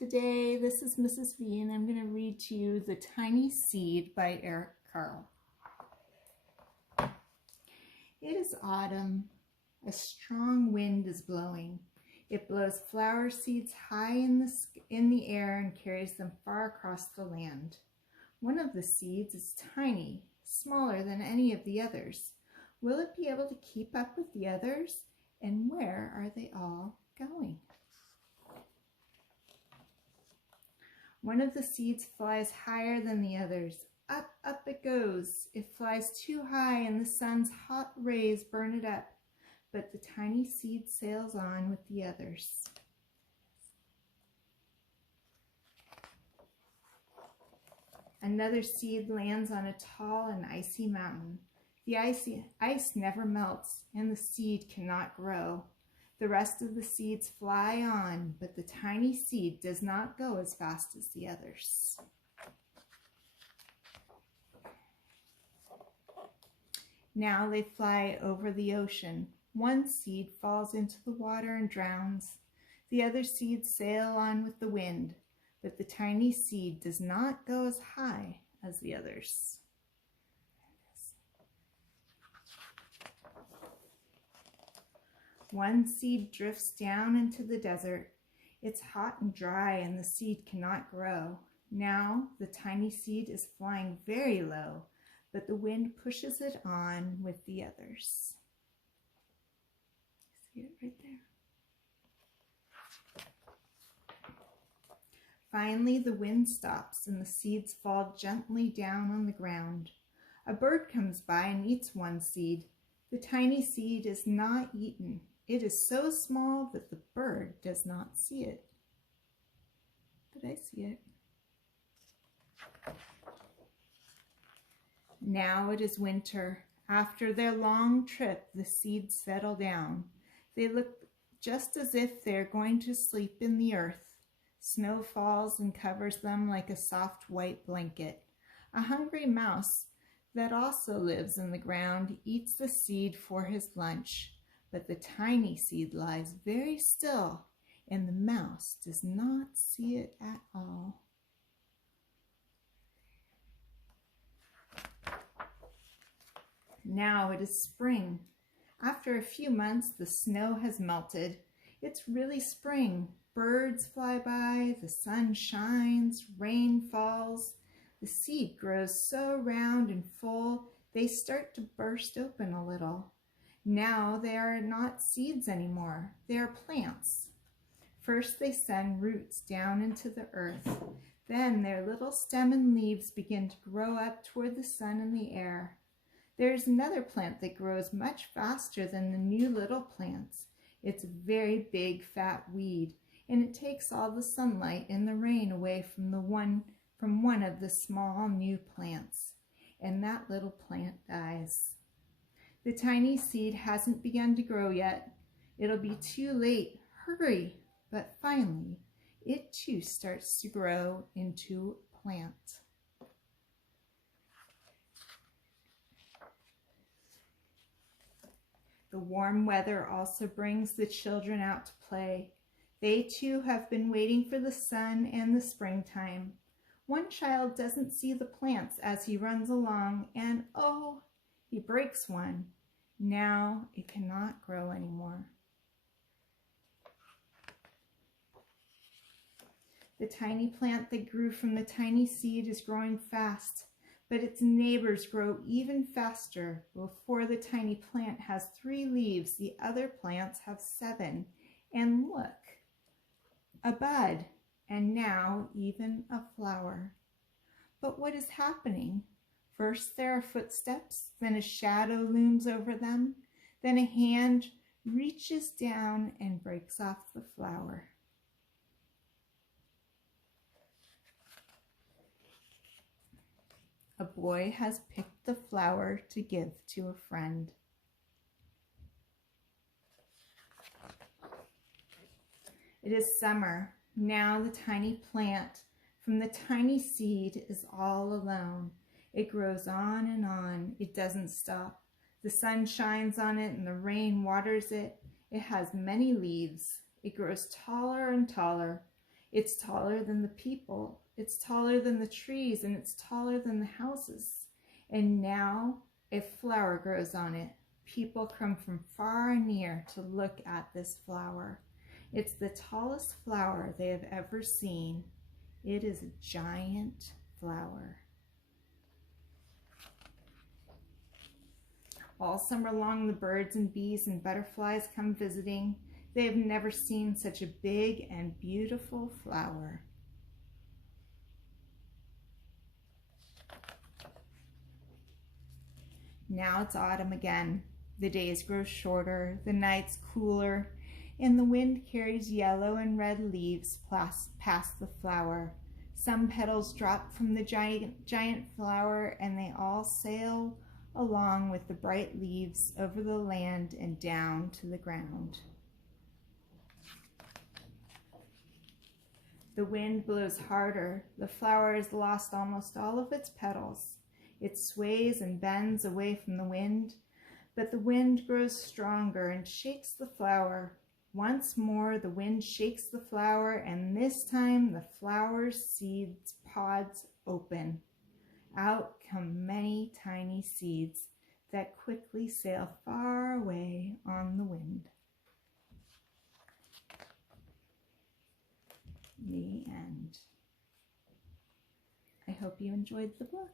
Today, this is Mrs. V, and I'm going to read to you The Tiny Seed by Carle. It is autumn. A strong wind is blowing. It blows flower seeds high in the air and carries them far across the land. One of the seeds is tiny, smaller than any of the others. Will it be able to keep up with the others? And where are they all going? One of the seeds flies higher than the others. Up, up it goes. It flies too high and the sun's hot rays burn it up. But the tiny seed sails on with the others. Another seed lands on a tall and icy mountain. The ice never melts and the seed cannot grow. The rest of the seeds fly on, but the tiny seed does not go as fast as the others. Now they fly over the ocean. One seed falls into the water and drowns. The other seeds sail on with the wind, but the tiny seed does not go as high as the others. One seed drifts down into the desert. It's hot and dry and the seed cannot grow. Now the tiny seed is flying very low, but the wind pushes it on with the others. See it right there? Finally, the wind stops and the seeds fall gently down on the ground. A bird comes by and eats one seed. The tiny seed is not eaten. It is so small that the bird does not see it. But I see it. Now it is winter. After their long trip, the seeds settle down. They look just as if they're going to sleep in the earth. Snow falls and covers them like a soft white blanket. A hungry mouse that also lives in the ground eats the seed for his lunch. But the tiny seed lies very still, and the mouse does not see it at all. Now it is spring. After a few months, the snow has melted. It's really spring. Birds fly by, the sun shines, rain falls. The seed grows so round and full, they start to burst open a little. Now they are not seeds anymore, they are plants. First they send roots down into the earth. Then their little stem and leaves begin to grow up toward the sun and the air. There is another plant that grows much faster than the new little plants. It's a very big fat weed, and it takes all the sunlight and the rain away from one of the small new plants. And that little plant dies. The tiny seed hasn't begun to grow yet. It'll be too late. Hurry! But finally, it too starts to grow into a plant. The warm weather also brings the children out to play. They too have been waiting for the sun and the springtime. One child doesn't see the plants as he runs along, and oh, he breaks one. Now it cannot grow anymore. The tiny plant that grew from the tiny seed is growing fast, but its neighbors grow even faster. Before the tiny plant has 3 leaves, the other plants have 7. And look, a bud, and now even a flower. But what is happening? First there are footsteps, then a shadow looms over them, then a hand reaches down and breaks off the flower. A boy has picked the flower to give to a friend. It is summer. Now the tiny plant from the tiny seed is all alone. It grows on and on. It doesn't stop. The sun shines on it and the rain waters it. It has many leaves. It grows taller and taller. It's taller than the people, it's taller than the trees, and it's taller than the houses. And now a flower grows on it. People come from far and near to look at this flower. It's the tallest flower they have ever seen. It is a giant flower. All summer long, the birds and bees and butterflies come visiting. They have never seen such a big and beautiful flower. Now it's autumn again. The days grow shorter, the nights cooler, and the wind carries yellow and red leaves past the flower. Some petals drop from the giant flower, and they all sail along with the bright leaves over the land and down to the ground. The wind blows harder. The flower has lost almost all of its petals. It sways and bends away from the wind, but the wind grows stronger and shakes the flower. Once more, the wind shakes the flower, and this time the flower's seeds pods open. Out come many tiny seeds that quickly sail far away on the wind. The end. I hope you enjoyed the book.